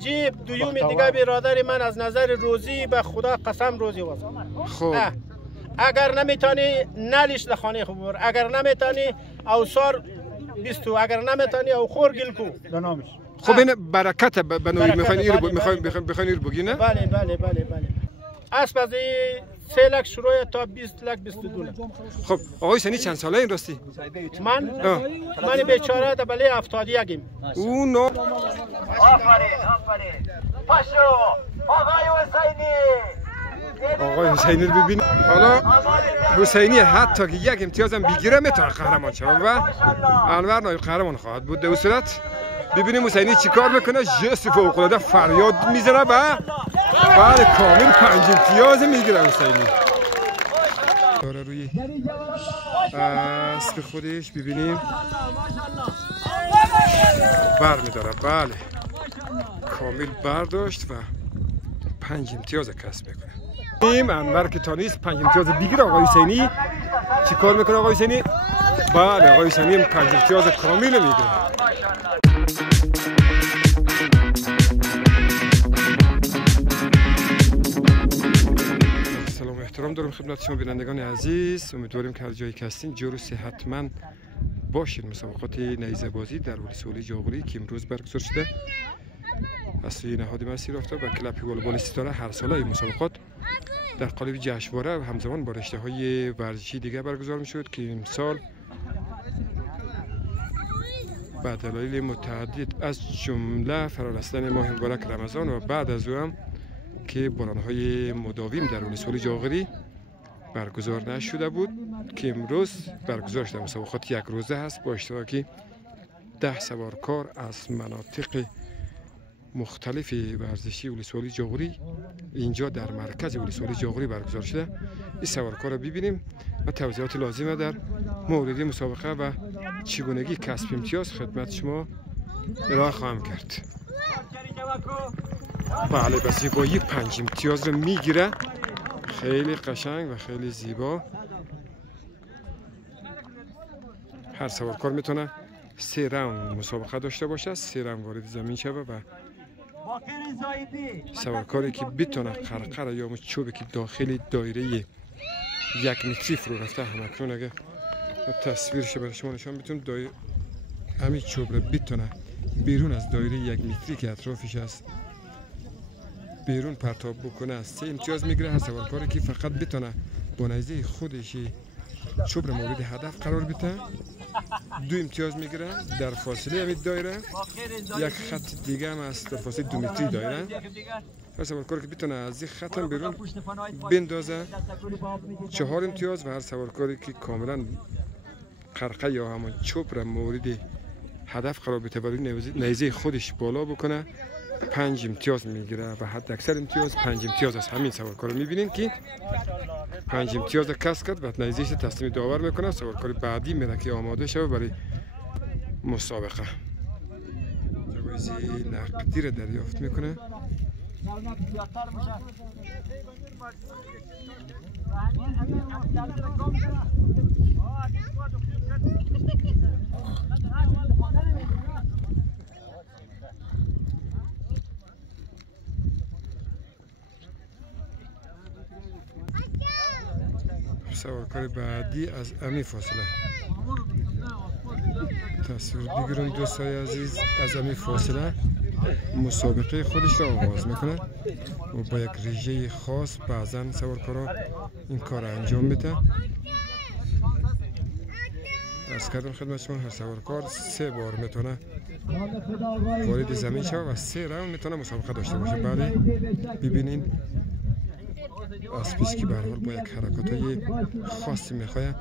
جیب دویوم دیگه برادر من از نظر روزی به خدا قسم روزی واسه. خب اگر نمیتونی نلیش در خانه خوب ببر، اگر نمیتونی اوسار بیستو، اگر نمیتونی او خور گل کو دنامش. خب این برکت بنوی میخواین این رو بگی نه؟ بله بله بله بله. اسب از 3 لک شروع تا 20 لک 22 لک. خب آقای حسینی چند ساله این راستی؟ من بیچاره در بله 71م. او نو آفرین پاشو آقای حسینی. آقای حسینی رو ببین. حالا حسینی حتی که یک امتیاز هم بگیره میتونه قهرمان شود و انور نایب قهرمان خواهد بود. در صورت ببینیم حسینی چیکار میکنه. ژست فوق العاده فریاد میزنه و بعد کامل 5 امتیاز میگیره حسینی. داره روی اسب خودش ببینیم بر میداره. بله کامل برداشت و 5 امتیاز کسب میکنه. این انور که تانیست 5 امتیاز بگیره. آقای حسینی چی کار میکنه آقای حسینی؟ بله آقای حسینی 5 امتیاز کامل میگیره. سلام و احترام دارم خدمت شما بینندگان عزیز. امیدواریم که هر جایی که هستین جور و صحتمند باشین. مسابقات نیزه بازی در ولسوالی جاغوری که امروز برگزار شده از سوی نهاد مسیر آفتاب و کلب والبال ستاره هر ساله این مسابقات در قالب جشنواره و همزمان با رشته‌های ورزشی دیگه برگزار می‌شد که امسال با دلایل متعدد از جمله فرارسیدن ماه مبارک رمضان و بعد از او هم که باران‌های مداوم در ولسوالی جاغوری برگزار نشده بود که امروز برگزار شده. مسابقات یک روزه هست با اشتراک 10 سوارکار از مناطق مختلف ورزشی ولسوالی جاغوری اینجا در مرکز ولسوالی جاغوری برگزار شده. این سوارکار رو ببینیم و توضیحات لازمه در مورد مسابقه و چگونگی کسب امتیاز خدمت شما ارائه خواهم کرد. بله به زیبایی 5 امتیاز رو میگیره. خیلی قشنگ و خیلی زیبا. هر سوارکار میتونه 3 راوند مسابقه داشته باشه. 3 راوند وارد زمین شوه و سوارکاری که بتونه قرقر یا چوبی که داخل دایره 1 متری فرو رفته همکنون اگه تصویرش برای شما نشان میتونم همین چوب رو بتونه بیرون از دایره 1 متری که اطرافش است بیرون پرتاب بکنه از 3 امتیاز میگیره. هر سوارکاری که فقط بتونه با نیزه خودش چوب رو مورد هدف قرار بده 2 امتیاز میگیره. در فاصله همین دایره یک خط دیگه هم است در فاصله 2 متری دایره. هر سوارکاری که بتونه از این خط هم بیرون بندازه 4 امتیاز و هر سوارکاری که کاملا قرقه یا همون چوب را مورد هدف قرار بده برای نیزه خودش بالا بکنه 5 امتیاز میگیره و حد اکثر امتیاز 5 امتیاز است. همین سوارکار رو میبینین که 5 امتیاز کسب کرد و نیزه‌اش تسلیم داور میکنه. سوارکار بعدی میره که آماده شده برای مسابقه. جوایز نقدی را دریافت میکنه. سوارکار بعدی از امی فاصله تصویر بگیرم دوستای عزیز. از امی فاصله مسابقه خودش را آغاز میکنه و با یک رژه خاص بعضا سوارکارا این کار انجام میده. از کردم خدمت شما هر سوارکار 3 بار میتونه وارد زمین شود و 3 راوند میتونه مسابقه داشته باشه. بله ببینین اسبیش که به هر حال با یک حرکاتای خاصی میخواد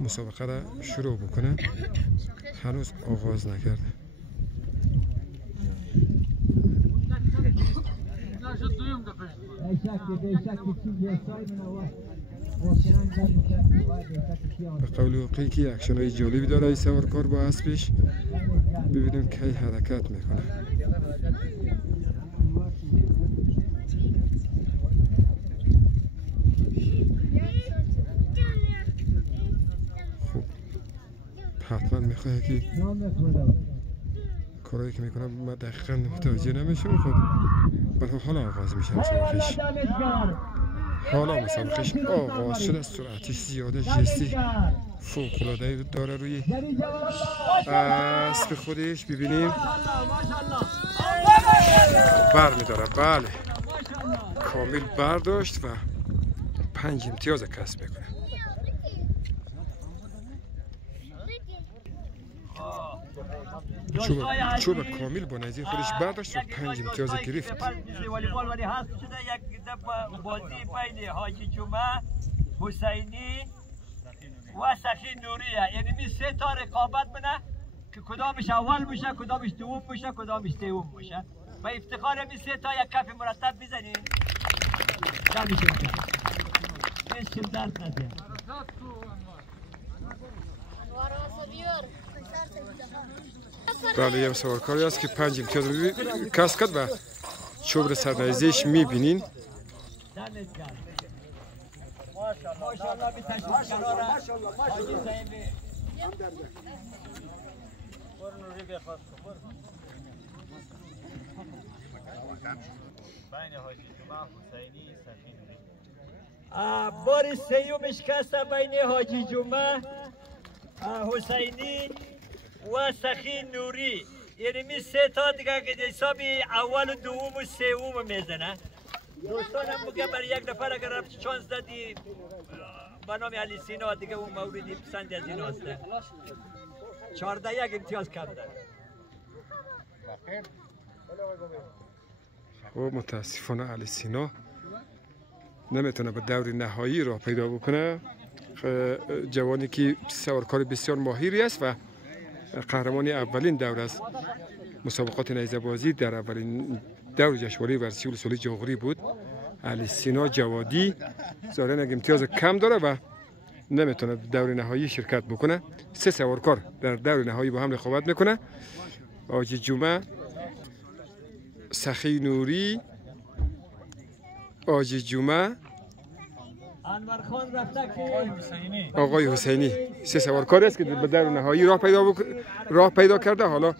مسابقه را شروع بکنه هنوز آغاز نکرده. به قول واقعی که اکشنهای جالبی داره این سوارکار با اسبش. ببینیم کی حرکت میکنه. حتما میخواه که کارهایی که میکنم من دقیقا متوجه نمیشم. خب ولی حالا آغاز میشه مسابقهش. حالا مسابقهش آغاز شده. سرعتش زیاده، جستی فوق‌العاده داره روی اسب خودش. ببینیم بر میداره. بله کامل برداشت و 5 امتیاز کسب میکنه. چوب کامل با نزدیک خودش برداشت و 5 امتیاز گرفت. والیبال ولی هست شده یک بازی بین حاجی جمعه حسینی و سخی نوریه. یعنی می 3 تا رقابت بنه که کدامش اول باشه، کدامش دوم باشه، کدامش سوم باشه. و افتخار می 3 تا یک کف مرتب بزنیم. نمیشه هیچ درد نده. بله یه سوارکاری است که 5 امتیاز رو کسب کرد و چوب را سرنیزش میبینین. ماشاءالله به تشریف کناره حاجی زیمی. بین حاجی جمعه حسینی سخی نوری. بار سیوم شکسته بین حاجی جمعه حسینی و سخی نوری. یعنی می 3 تا دیگه که حسابی اول و دوم و سوم میزنه. دوستانم میگه برای یک نفر اگر رفت چانس دادی به نام علی سینا دیگه اون موردی پسند از این هسته. 14 یک امتیاز کم داره. و متاسفانه علی سینا نمیتونه به دور نهایی راه پیدا بکنه. جوانی که سوارکار بسیار ماهری است و قهرمان اولین دور از مسابقات نیزه بازی در اولین دور جشنواره ورزشی ولسوالی جاغوری بود. علی سینا جوادی ظاهراً یک امتیاز کم داره و نمیتونه دور نهایی شرکت بکنه. 3 سوارکار در دور نهایی با هم رقابت میکنه. حاجی جمعه، سخی نوری، حاجی جمعه، آقای حسینی. 3 سوارکاری است که به دور نهایی راه پیدا کرده. حالا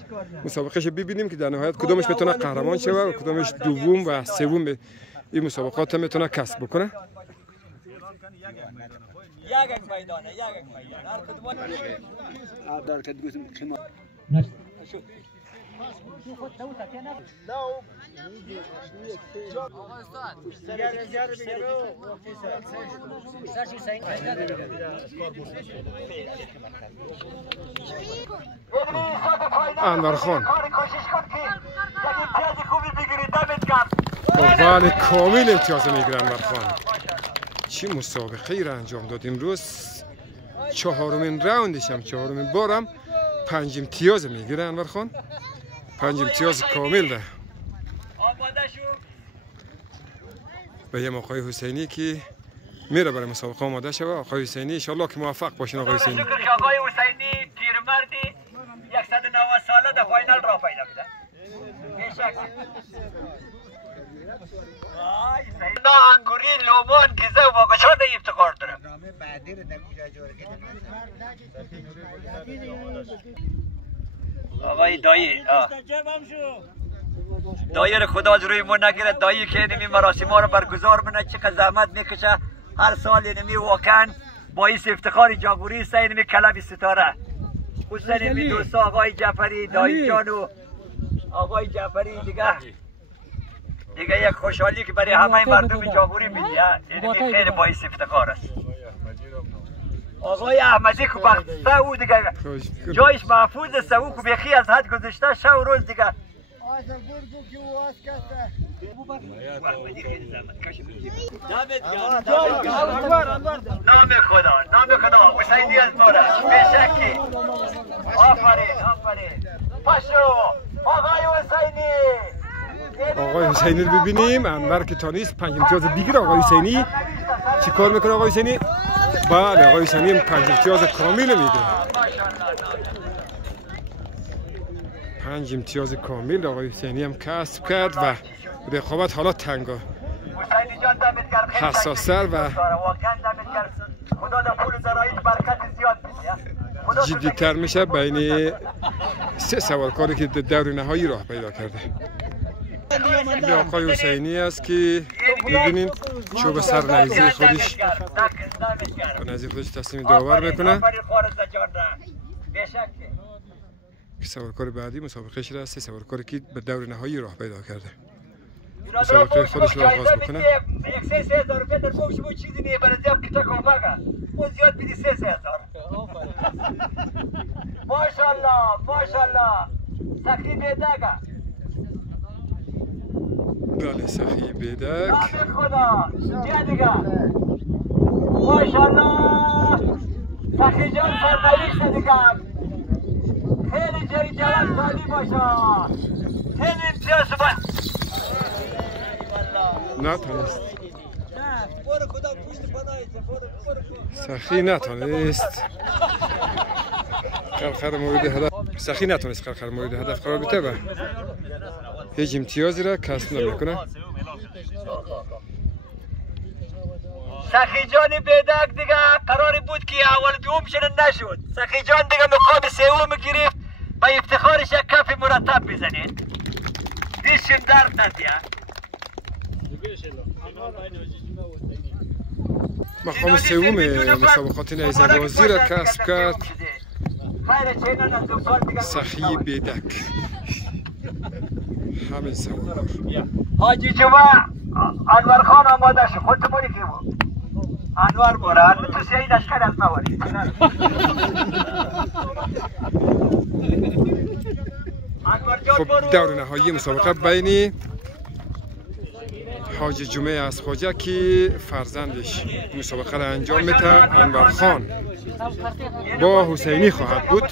مسابقهش ببینیم که در نهایت کدامش بتونه قهرمان شه و کدامش دوم و سوم این مسابقات میتونه کسب بکنه. یک میدانه هر کدوم دار که دوستم خیمه انور خان بله کامل امتیاز میگیره انور خان. چی مسابقه ای را انجام داد امروز. 4مین راوندش هم 4مین بارم 5 امتیاز میگیره انور خان. 5 امتیاز کامل ده. به یه آقای حسینی که میره برای مسابقه آماده شده. آقای حسینی ان شاء الله که موفق باشین. آقای حسینی آقای حسینی پیرمردی 190 ساله در فاینال را پیدا کرده. بیشک نه انگوری لومان گیزه و واقعا ده افتخار داره. آقای دایی دایی رو خدا از روی ما نگیره. دایی که اینمی مراسم ها رو برگزار منه چقدر زحمت میکشه هر سال. اینمی واقعا باعث افتخار جاغوری است. اینمی کلب ستاره خصوصا اینمی دوستا آقای جعفری دایی جان و آقای جعفری دیگه یک خوشحالی که برای همه مردم جاغوری میده. اینمی خیلی باعث افتخار است. آقای احمدی که بخته او دیگه جایش محفوظ است. او که بیخی از حد گذشته شب و روز دیگه نام خدا حسینی از ماره بشکی. آفرین پاشو آقای حسینی. آقای حسینی رو ببینیم. انور که تانیست 5 امتیاز بگیره. آقای حسینی چی کار میکنه آقای حسینی؟ بله آقای حسینی 5 امتیاز کامل میگیره. 5 امتیاز کامل آقای حسینی هم کسب کرد و رقابت حالا تنگا حساس‌تر و جدی‌تر میشه بین سه سوارکاری که دور نهایی راه پیدا کرده. این آقای حسینی است که می‌بینین چوب سر نیزه خودش تصمیم داور میکنه. سوارکار بعدی مسابقه شده است، سوارکاری که به دور نهایی راه پیدا کرده. مسابقه خودش را آغاز میکنه. 3000 روپیه در پوش مو چیزی نیه برای زیاد که تکو بگه مو زیاد بیدی 3000. ماشاءالله ماشاءالله سخی بیدگه. بله سخی بیدک. آمین خدا چیه دیگه ماشاءالله سخی جان سرنوشته دیگه. خیلی جری جوان سالی باشا. خیلی امتیاز باید نتانست. سخی نتانست قرقر مورد هدف سخی نتانست قرقر مورد هدف قرار بده و هیچ امتیازی را کسب نمیکنه. سخی جان بیدک دیگه قراری بود که اول دوم شده نشد. سخی جان دیگه مقام سوم گرفت با افتخارش یک کف مرتب بزنید. دیشم درد ندیه. مقام سوم مسابقات نیزه بازی را کسب کرد سخی بیدک. همین سوار حاجی جمعه انور خان آماده شد. خودت باری که بود انور برا تو سعید اشکر از مواری خب دور نهایی مسابقه بین حاجی جمعه از خواجه که فرزندش مسابقه را انجام میده انور خان با حسینی خواهد بود.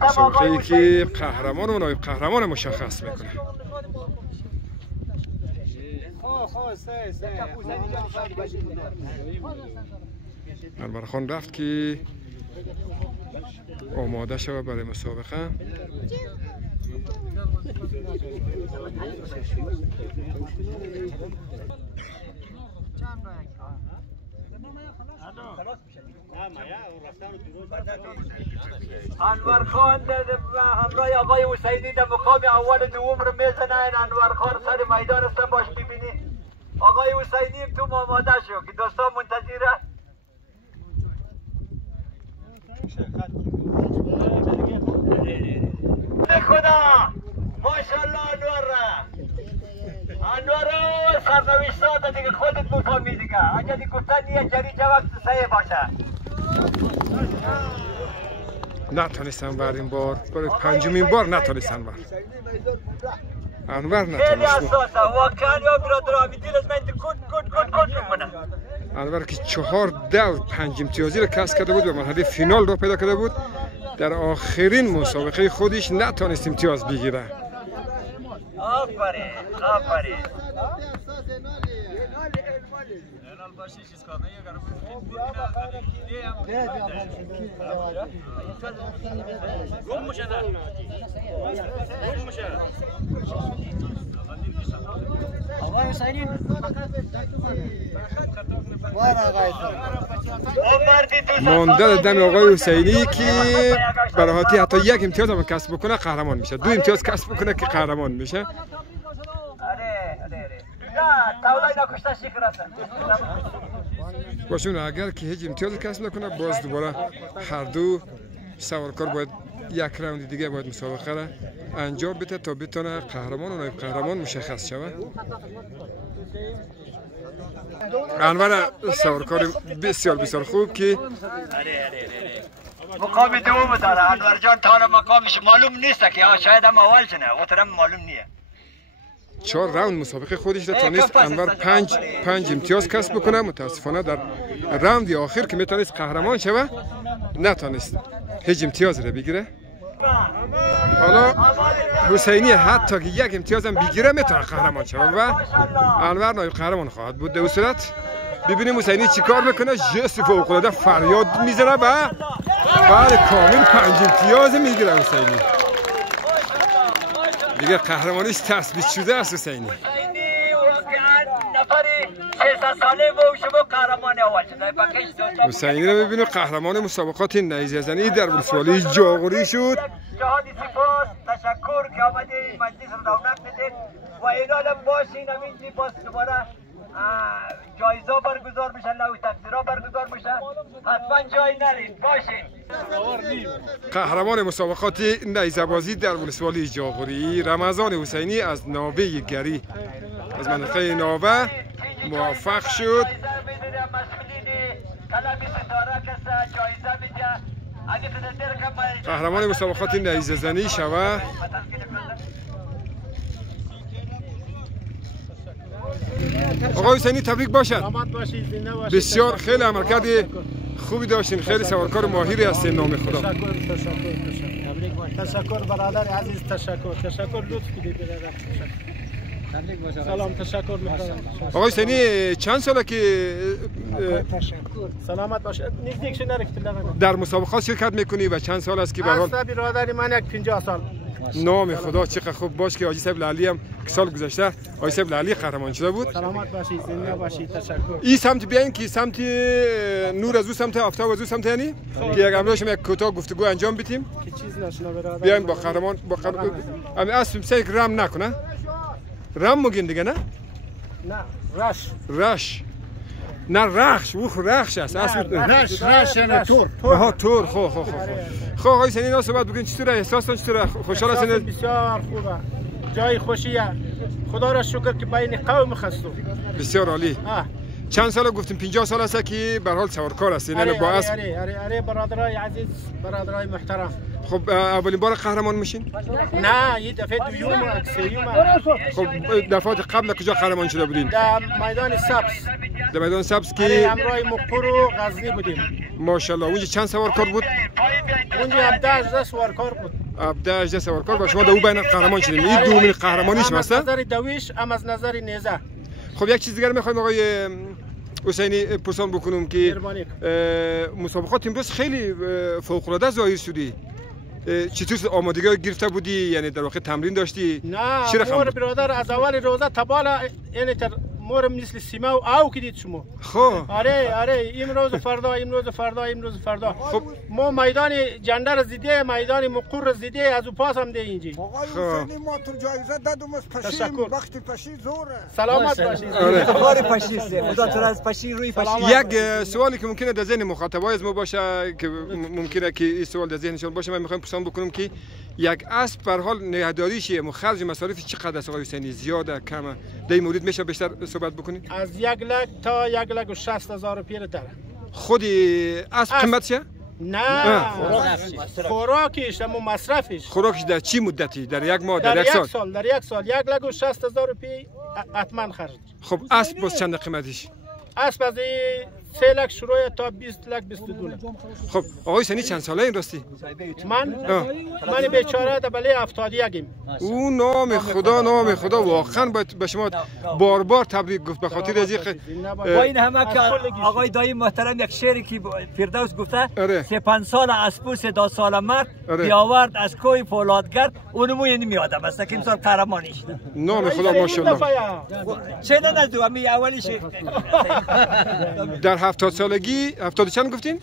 مسابقه که قهرمان و نایب قهرمان مشخص میکنه. انور خان رفت که آماده شود برای مسابقه. انور خان همراه آقای حسینی در مقام اول دوم رو میزنه. انور خان سر میدان است باش ببینی. آقای حسینی تو آماده شو که دوستان منتظره. خدا ماشاءالله انور سرنوشت دیگه خودت میفهمی دیگه. اگه دی گفتن نیه جری جواب صحیح باشه. نتانستم بر این بار برای پنجمین بار نتانستم بر انور خیلی نتانست. اساسه واقعا یا برادر آمی دیل از من کٹ میکنه. انور که 4 دور 5 امتیازی را کسب کرده بود و مرحله فینال را پیدا کرده بود، در آخرین مسابقه خودش نتانست امتیاز بگیره. آفرین آفرین. مانده دم آقای حسینی که براحتی حتی یک امتیاز هم کسب بکنه قهرمان میشه. 2 امتیاز کسب بکنه که قهرمان میشه. باشون اگر که هیچ امتیاز کسب نکنه باز دوباره هر دو سوارکار باید یک راوند دیگه باید مسابقه را انجام بده تا بتونه قهرمان و نایب قهرمان مشخص شود. انور سوارکار بسیار بسیار خوب که مقام دوم داره. انور جان تا حالا مقامش معلوم نیست که شاید هم اول شنه وطرم معلوم نیه. 4 راوند مسابقه خودش را تانست انور 5 امتیاز کسب بکنه. متاسفانه در راوند آخر که میتونست قهرمان شود نتونست هیچ امتیاز را بگیره. حالا حسینی حتی که یک امتیاز هم بگیره میتونه قهرمان شود و انور نایب قهرمان خواهد بود. در صورت ببینیم حسینی چیکار میکنه. ژست فوق العاده فریاد میزنه و بعد کامل 5 امتیاز میگیره حسینی. دیگه قهرمانیش تثبیت شده است. حسینی مسافر 600 ساله و شما قهرمان اول شده. بقیش حسینی رو ببینید قهرمان مسابقات نیزه زنی در ولسوالی جاغوری شد. جهانی سپاس، تشکر که آمده این مجلس رو رونق بدید و اینال باشین. همین باز دوباره جایزه برگزار میشن، نوع تقدیرها برگزار میشن، حتما جای نرید باشین. قهرمان مسابقات نیزه بازی در ولسوالی جاغوری رمضان حسینی از ناوه گری از منطقه ناوه موفق شد. قهرمان مسابقات نیزه زنی شوه. آقای حسینی تبریک باشد. بسیار خیلی عملکرد خوبی داشتین، خیلی سوارکار ماهری هستین. نام خدا. تشکر برادر عزیز، تشکر لطف کردید برادر. سلام، تشکر می‌کنم. آقای حسینی چند ساله که سلامت باشید. نزدیک شو نرکت در مسابقات شرکت میکنی و چند سال است که به حال برادر من یک 50 سال. نام خدا چقدر خوب باش که حاجی صاحب لالی هم سال گذشته حاجی صاحب لالی قهرمان شده بود. سلامت باشید، زنده باشید. تشکر. این سمت بیاین که سمت نور از او سمت آفتاب از او سمت یعنی که یک امروز یک کوتاه گفتگو انجام بدیم. که چیز نشنا برادر. بیاین با قهرمان امی اسب سیک رم نکنه. رم میگین دیگه نه؟ نه، رش. نه رخش، او رخش است. رش یعنی تور. ها تور. خب آقای حسینی نا صحبت بگین چطوره احساستون چطوره؟ خوشحال هستین؟ بسیار خوبه. جای خوشیه. خدا را شکر که بین قوم خستو. بسیار عالی. چند سال گفتیم 50 سال است که به هر حال سوارکار هستین. یعنی با اسب. آره برادرای عزیز، برادرای محترم. خب اولین بار قهرمان میشین؟ نه، یه دفعه دوم سوم. خب دفعات قبل کجا قهرمان شده بودین؟ در میدان سبز. در میدان سبز که همراه مقر و غزنی بودیم. ماشاءالله. اونجا چند سوارکار بود؟ اونجا 17 سوارکار بود. 17 سوارکار و شما در او بین قهرمان شدین. این دومین قهرمانیش هست؟ از نظر دویش هم از نظر نیزه. خب یک چیز دیگر میخوایم آقای حسینی پرسان بکنم که مسابقات امروز خیلی فوق العاده ظاهر شدی. چطور آمادگی گرفته بودی؟ یعنی در واقع تمرین داشتی؟ نه، مور برادر از اول روزه تبالا یعنی مور مثل سیما و آو کدید شما. خب آره امروز فردا. خب ما میدان جندر زیده، میدان مقر زیده، از او پاس هم ده اینجی. آقای حسینی ما تو جایزه دادم از پشیم، وقتی پشی زوره. سلامت باشید. کار پشیسته. خدا تو از پشی روی پشی. یک سوالی که ممکنه در ذهن مخاطبای از ما باشه که ممکنه که این سوال در ذهنشون باشه، من میخوام پرسان بکنم که یک اسب به هر حال نگهداریش خرج مصارف چقدر است آقای حسینی؟ زیاده کمه؟ در این مورد میشه بیشتر صحبت بکنید؟ از 1 لک تا 1,60,000 روپیه داره. خود اسب قیمت چه؟ نه، خوراکش و مصرفش. خوراکش در چی مدتی؟ در یک ماه؟ در یک سال؟ در یک سال 1,60,000 روپیه حتما خرج. خب اسب باز چند قیمتش؟ اسب از 3 لک شروع تا 20 لک 22 لک. خب آقای حسینی چند ساله این راستی؟ من بیچاره دبله 71م. او نام خدا واقعا باید به شما بار تبریک گفت به خاطر از با این همه که آقای دایی محترم یک شعری که فردوس گفته 35 سال اسب 30 سال مرد بیاورد از کوی فولادگرد اونمو نمی آدم است که امسال قهرمانیش. نام خدا ماشاءالله. چه ندو امی اولیش در 70 سالگی 70 چند گفتین؟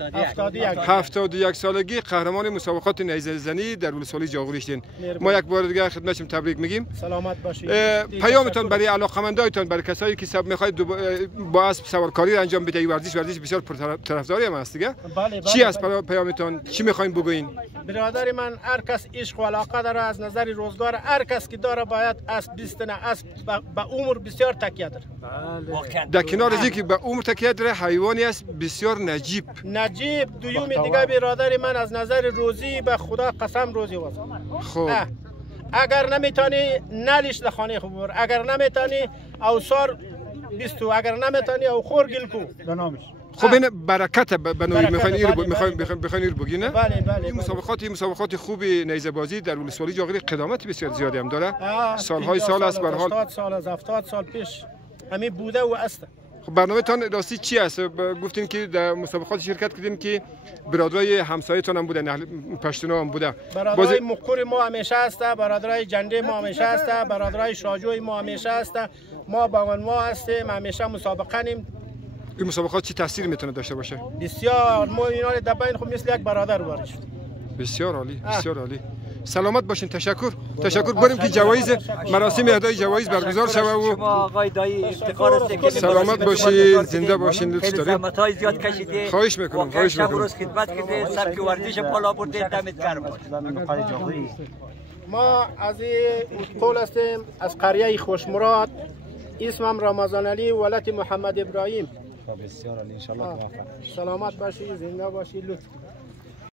71 سالگی قهرمان مسابقات نیزه زنی در ولسوالی جاغوری شدین. ما یک بار دیگه خدمتشون تبریک میگیم. سلامت باشید. پیامتون برای علاقه‌مندایتون، برای کسایی که میخواید با اسب سوارکاری انجام بده، ورزش بسیار طرفداری هم هست دیگه. چی است پیامتون؟ چی میخواین بگوین؟ برادر من هر کس عشق و علاقه داره از نظر روزگار، هر کس که داره باید اسب بیستنه. اسب به عمر بسیار تکیه داره. در کنار از اینکه به عمر تکیه داره، حیوانی است بسیار نجیب. دوم دیگه برادر من از نظر روزی به خدا قسم روزی واسه. خب اگر نمیتونی نلیش لخانه خوب بر، اگر نمیتونی اوسار بیستو، اگر نمیتونی او خور گل کو بنامش. خب این برکت به نوعی میخواین ایر بگی نه؟ بله. این مسابقات خوبی نیزه بازی در ولسوالی جاغوری قدامت بسیار زیادی هم داره. سالهای سال است به هر حال. 70 سال پیش همین بوده و است. خب برنامه‌تان راستی چی است؟ گفتین که در مسابقات شرکت کردین که برادرای همسایه‌تان هم بودن، پشتونا هم بودن. برادرای مقر ما همیشه هست، برادرای جنده ما همیشه هست، برادرای شاجوی ما همیشه هست. ما با ما هستیم، همیشه مسابقه نیم. این مسابقات چی تاثیر میتونه داشته باشه؟ بسیار ما اینا در بین خود مثل یک برادر وارد شد. بسیار عالی، بسیار عالی. سلامت باشین. تشکر. بریم که جوایز مراسم اهدای جوایز برگزار شوه و شما آقای دایی افتخار است که سلامت باشین، زنده باشین. لطف داریم. زحمت‌های زیاد کشیدید. خواهش میکنم. روز خدمت کردید، سبک ورزش بالا بردید، دمت گرم باد. ما از قول هستیم از قریه خوشمراد. اسمم رمضان علی ولد محمد ابراهیم. بسیار عالی ان شاء الله. سلامت باشی، زنده باشی. لطف